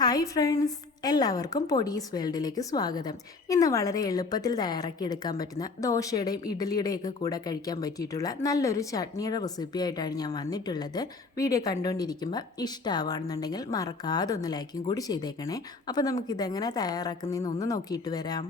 Hi friends, എല്ലാവർക്കും പൊടീസ് വേൾഡിലേക്ക് സ്വാഗതം. ഇന്ന് വളരെ എളുപ്പത്തിൽ തയ്യാറാക്കി എടുക്കാൻ പറ്റുന്ന ദോശയുടെയും ഇഡ്ഡലിയുടെയൊക്കെ കൂടെ കഴിക്കാൻ പറ്റിയിട്ടുള്ള നല്ലൊരു ചട്നിയുടെ റെസിപ്പി ആയിട്ടാണ് ഞാൻ വന്നിട്ടുള്ളത്. വീഡിയോ കണ്ടുകൊണ്ടിരിക്കുമ്പോൾ ഇഷ്ടമാവുകയാണെന്നുണ്ടെങ്കിൽ മറക്കാതെ ഒന്ന് ലൈക്കും കൂടി ചെയ്തേക്കണേ. അപ്പോൾ നമുക്കിതെങ്ങനെ തയ്യാറാക്കുന്നതെന്ന് ഒന്ന് നോക്കിയിട്ട് വരാം.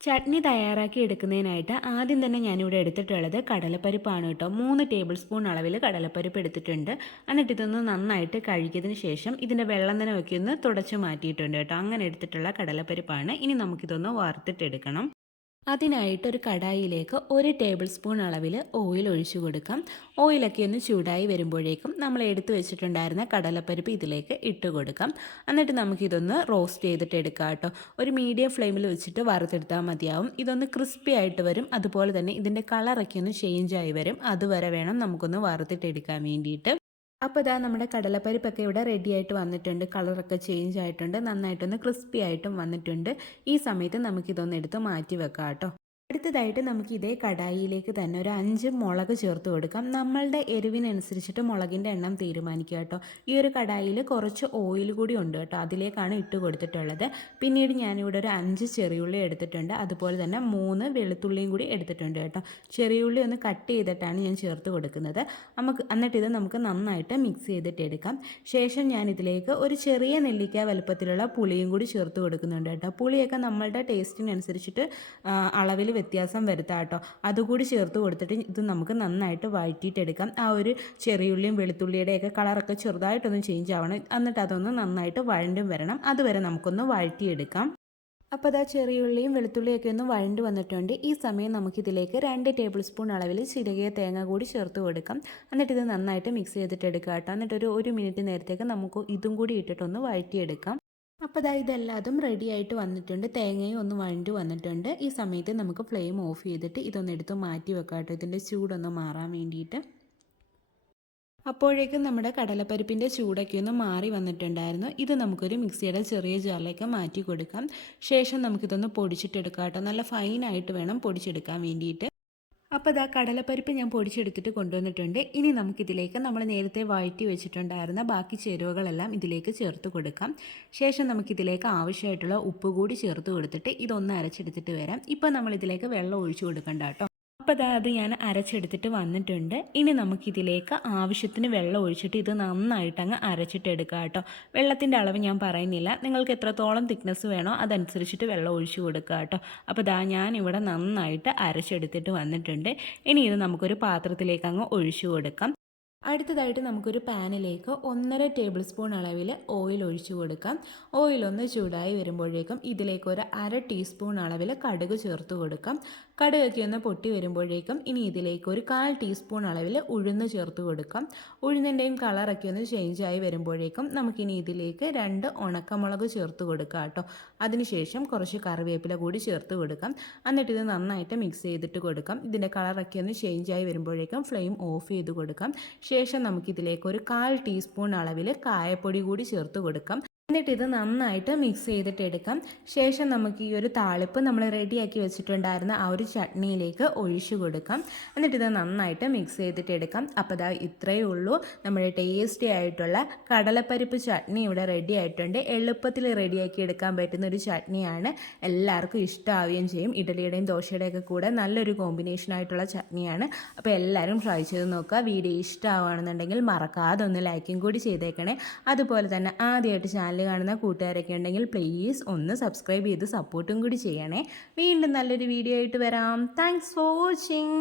ചട്നി തയ്യാറാക്കി എടുക്കുന്നതിനായിട്ട് ആദ്യം തന്നെ ഞാനിവിടെ എടുത്തിട്ടുള്ളത് കടലപ്പരിപ്പാണ് കേട്ടോ. 3 ടേബിൾ സ്പൂൺ അളവിൽ കടലപ്പരിപ്പ് എടുത്തിട്ടുണ്ട്. എന്നിട്ട് ഇതൊന്ന് നന്നായിട്ട് കഴുകിയതിന് ശേഷം ഇതിൻ്റെ വെള്ളം തന്നെ ഒക്കെ ഒന്ന് തുടച്ച് മാറ്റിയിട്ടുണ്ട് കേട്ടോ. അങ്ങനെ എടുത്തിട്ടുള്ള കടലപ്പരിപ്പാണ്. ഇനി നമുക്കിതൊന്ന് വറുത്തിട്ടെടുക്കണം. അതിനായിട്ട് ഒരു കടായിലേക്ക് 1 ടേബിൾ സ്പൂൺ അളവിൽ ഓയിൽ ഒഴിച്ചു കൊടുക്കാം. ഓയിലൊക്കെ ഒന്ന് ചൂടായി വരുമ്പോഴേക്കും നമ്മൾ എടുത്തു വെച്ചിട്ടുണ്ടായിരുന്ന കടലപ്പരിപ്പ് ഇതിലേക്ക് ഇട്ട് കൊടുക്കാം. എന്നിട്ട് നമുക്കിതൊന്ന് റോസ്റ്റ് ചെയ്തിട്ട് എടുക്കാം കേട്ടോ. ഒരു മീഡിയം ഫ്ലെയിമിൽ വെച്ചിട്ട് വറുത്തെടുത്താൽ മതിയാവും. ഇതൊന്ന് ക്രിസ്പി ആയിട്ട് വരും. അതുപോലെ തന്നെ ഇതിൻ്റെ കളറൊക്കെ ഒന്ന് ചേഞ്ചായി വരും. അതുവരെ വേണം നമുക്കൊന്ന് വറുത്തിട്ടെടുക്കാൻ വേണ്ടിയിട്ട്. അപ്പോൾ ഇതാ നമ്മുടെ കടലപ്പരിപ്പൊക്കെ ഇവിടെ റെഡി ആയിട്ട് വന്നിട്ടുണ്ട്. കളറൊക്കെ ചേഞ്ച് ആയിട്ടുണ്ട്. നന്നായിട്ടൊന്ന് ക്രിസ്പി ആയിട്ടും വന്നിട്ടുണ്ട്. ഈ സമയത്ത് നമുക്കിതൊന്ന് എടുത്ത് മാറ്റി വെക്കാം കേട്ടോ. അടുത്തതായിട്ട് നമുക്ക് ഇതേ കടായിയിലേക്ക് തന്നെ ഒരു 5 മുളക് ചേർത്ത് കൊടുക്കാം. നമ്മളുടെ എരിവിനനുസരിച്ചിട്ട് മുളകിൻ്റെ എണ്ണം തീരുമാനിക്കുക കേട്ടോ. ഈ ഒരു കടായിൽ കുറച്ച് ഓയിൽ കൂടി ഉണ്ട് കേട്ടോ. അതിലേക്കാണ് ഇട്ട് കൊടുത്തിട്ടുള്ളത്. പിന്നീട് ഞാനിവിടെ ഒരു 5 ചെറിയുള്ളി എടുത്തിട്ടുണ്ട്. അതുപോലെ തന്നെ 3 വെളുത്തുള്ളിയും കൂടി എടുത്തിട്ടുണ്ട് കേട്ടോ. ചെറിയുള്ളി ഒന്ന് കട്ട് ചെയ്തിട്ടാണ് ഞാൻ ചേർത്ത് കൊടുക്കുന്നത്. എന്നിട്ട് നമുക്ക് നന്നായിട്ട് മിക്സ് ചെയ്തിട്ട് എടുക്കാം. ശേഷം ഞാൻ ഇതിലേക്ക് ഒരു ചെറിയ നെല്ലിക്ക വലുപ്പത്തിലുള്ള പുളിയും കൂടി ചേർത്ത് കൊടുക്കുന്നുണ്ട് കേട്ടോ. പുളിയൊക്കെ നമ്മളുടെ ടേസ്റ്റിനനുസരിച്ചിട്ട് അളവിൽ വ്യത്യാസം വരുത്താം കേട്ടോ. അതുകൂടി ചേർത്ത് കൊടുത്തിട്ട് ഇത് നമുക്ക് നന്നായിട്ട് വഴറ്റിയിട്ടെടുക്കാം. ആ ഒരു ചെറിയുള്ളിയും വെളുത്തുള്ളിയുടെയൊക്കെ കളറൊക്കെ ചെറുതായിട്ടൊന്ന് ചേഞ്ച് ആവണം. എന്നിട്ട് അതൊന്ന് നന്നായിട്ട് വഴണ്ടും വരണം. അതുവരെ നമുക്കൊന്ന് വഴറ്റിയെടുക്കാം. അപ്പോൾ അതാ ചെറിയുള്ളിയും വെളുത്തുള്ളിയൊക്കെ ഒന്ന് വഴണ്ട് വന്നിട്ടുണ്ട്. ഈ സമയം നമുക്കിതിലേക്ക് 2 ടേബിൾ സ്പൂൺ അളവിൽ ചിരകിയ തേങ്ങ കൂടി ചേർത്ത് കൊടുക്കാം. എന്നിട്ട് ഇത് നന്നായിട്ട് മിക്സ് ചെയ്തിട്ട് എടുക്കാം കേട്ടോ. എന്നിട്ടൊരു 1 മിനിറ്റ് നേരത്തേക്ക് നമുക്ക് ഇതും കൂടി ഇട്ടിട്ടൊന്ന് വഴറ്റിയെടുക്കാം. അപ്പോൾ ഇതാ ഇതെല്ലാതും റെഡി ആയിട്ട് വന്നിട്ടുണ്ട്. തേങ്ങയും ഒന്ന് വഴണ്ടി വന്നിട്ടുണ്ട്. ഈ സമയത്ത് നമുക്ക് ഫ്ലെയിം ഓഫ് ചെയ്തിട്ട് ഇതൊന്ന് എടുത്ത് മാറ്റി വെക്കാം കേട്ടോ. ഇതിൻ്റെ ചൂടൊന്ന് മാറാൻ വേണ്ടിയിട്ട്. അപ്പോഴേക്കും നമ്മുടെ കടലപ്പരിപ്പിൻ്റെ ചൂടൊക്കെ ഒന്ന് മാറി വന്നിട്ടുണ്ടായിരുന്നു. ഇത് നമുക്കൊരു മിക്സിയുടെ ചെറിയ ജാറിലേക്ക് മാറ്റി കൊടുക്കാം. ശേഷം നമുക്കിതൊന്ന് പൊടിച്ചിട്ടെടുക്കാം കേട്ടോ. നല്ല ഫൈനായിട്ട് വേണം പൊടിച്ചെടുക്കാൻ വേണ്ടിയിട്ട്. അപ്പോൾ ഇതാ കടലപ്പരിപ്പ് ഞാൻ പൊടിച്ചെടുത്തിട്ട് കൊണ്ടുവന്നിട്ടുണ്ട്. ഇനി നമുക്കിതിലേക്ക് നമ്മൾ നേരത്തെ വഴറ്റി വെച്ചിട്ടുണ്ടായിരുന്ന ബാക്കി ചേരുവകളെല്ലാം ഇതിലേക്ക് ചേർത്ത് കൊടുക്കാം. ശേഷം നമുക്കിതിലേക്ക് ആവശ്യമായിട്ടുള്ള ഉപ്പ് കൂടി ചേർത്ത് കൊടുത്തിട്ട് ഇതൊന്ന് അരച്ചെടുത്തിട്ട് വരാം. ഇപ്പോൾ നമ്മളിതിലേക്ക് വെള്ളം ഒഴിച്ചു കൊടുക്കണ്ട കേട്ടോ. അപ്പോൾ അത് ഞാൻ അരച്ചെടുത്തിട്ട് വന്നിട്ടുണ്ട്. ഇനി നമുക്കിതിലേക്ക് ആവശ്യത്തിന് വെള്ളം ഒഴിച്ചിട്ട് ഇത് നന്നായിട്ട് അങ്ങ് അരച്ചിട്ട് എടുക്കുക കേട്ടോ. വെള്ളത്തിൻ്റെ അളവ് ഞാൻ പറയുന്നില്ല. നിങ്ങൾക്ക് എത്രത്തോളം തിക്നെസ് വേണോ അതനുസരിച്ചിട്ട് വെള്ളം ഒഴിച്ചു കൊടുക്കുക കേട്ടോ. അപ്പോൾ ഞാനിവിടെ നന്നായിട്ട് അരച്ചെടുത്തിട്ട് വന്നിട്ടുണ്ട്. ഇനി ഇത് നമുക്കൊരു പാത്രത്തിലേക്ക് അങ്ങ് ഒഴിച്ചു കൊടുക്കാം. അടുത്തതായിട്ട് നമുക്കൊരു പാനിലേക്ക് 1.5 ടേബിൾ സ്പൂൺ അളവിൽ ഓയിൽ ഒഴിച്ചു കൊടുക്കാം. ഓയിലൊന്ന് ചൂടായി വരുമ്പോഴേക്കും ഇതിലേക്ക് ഒരു 1/2 ടീസ്പൂൺ അളവിൽ കടുക് ചേർത്ത് കൊടുക്കാം. കടുകൊക്കെ ഒന്ന് പൊട്ടി വരുമ്പോഴേക്കും ഇനി ഇതിലേക്ക് ഒരു 1/4 ടീസ്പൂൺ അളവിൽ ഉഴുന്ന് ചേർത്ത് കൊടുക്കാം. ഉഴുന്നിൻ്റെയും കളറൊക്കെ ഒന്ന് ചേഞ്ചായി വരുമ്പോഴേക്കും നമുക്കിനി ഇതിലേക്ക് 2 ഉണക്കമുളക് ചേർത്ത് കൊടുക്കാം കേട്ടോ. അതിനുശേഷം കുറച്ച് കറിവേപ്പില കൂടി ചേർത്ത് കൊടുക്കാം. എന്നിട്ട് ഇത് നന്നായിട്ട് മിക്സ് ചെയ്തിട്ട് കൊടുക്കാം. ഇതിൻ്റെ കളറൊക്കെ ഒന്ന് ചേഞ്ചായി വരുമ്പോഴേക്കും ഫ്ലെയിം ഓഫ് ചെയ്ത് കൊടുക്കാം. ശേഷം നമുക്കിതിലേക്ക് ഒരു 1/4 ടീസ്പൂൺ അളവിൽ കായപ്പൊടി കൂടി ചേർത്ത് കൊടുക്കാം. എന്നിട്ട് ഇത് നന്നായിട്ട് മിക്സ് ചെയ്തിട്ട് എടുക്കാം. ശേഷം നമുക്ക് ഈ ഒരു താളിപ്പ് നമ്മൾ റെഡിയാക്കി വെച്ചിട്ടുണ്ടായിരുന്ന ആ ഒരു ചട്നിയിലേക്ക് ഒഴിച്ചു കൊടുക്കാം. എന്നിട്ട് ഇത് നന്നായിട്ട് മിക്സ് ചെയ്തിട്ട് എടുക്കാം. അപ്പോൾ ഇതാ ഇത്രയേ ഉള്ളൂ. നമ്മുടെ ടേസ്റ്റി ആയിട്ടുള്ള കടലപ്പരിപ്പ് ചട്നി ഇവിടെ റെഡി ആയിട്ടുണ്ട്. എളുപ്പത്തിൽ റെഡിയാക്കി എടുക്കാൻ പറ്റുന്ന ഒരു ചട്നിയാണ്. എല്ലാവർക്കും ഇഷ്ടമാവുകയും ചെയ്യും. ഇഡ്ഡലിയുടെയും ദോശയുടെയൊക്കെ കൂടെ നല്ലൊരു കോമ്പിനേഷൻ ആയിട്ടുള്ള ചട്നിയാണ്. അപ്പോൾ എല്ലാവരും ട്രൈ ചെയ്ത് നോക്കുക. വീഡിയോ ഇഷ്ടമാവുകയാണെന്നുണ്ടെങ്കിൽ മറക്കാതെ ഒന്ന് ലൈക്കും കൂടി ചെയ്തേക്കണേ. അതുപോലെ തന്നെ ആദ്യമായിട്ട് ചാനൽ കാണുന്ന കൂട്ടുകാരൊക്കെ ഉണ്ടെങ്കിൽ പ്ലീസ് ഒന്ന് സബ്സ്ക്രൈബ് ചെയ്ത് സപ്പോർട്ടും കൂടി ചെയ്യണേ. വീണ്ടും നല്ലൊരു വീഡിയോ ആയിട്ട് വരാം. Thanks for watching.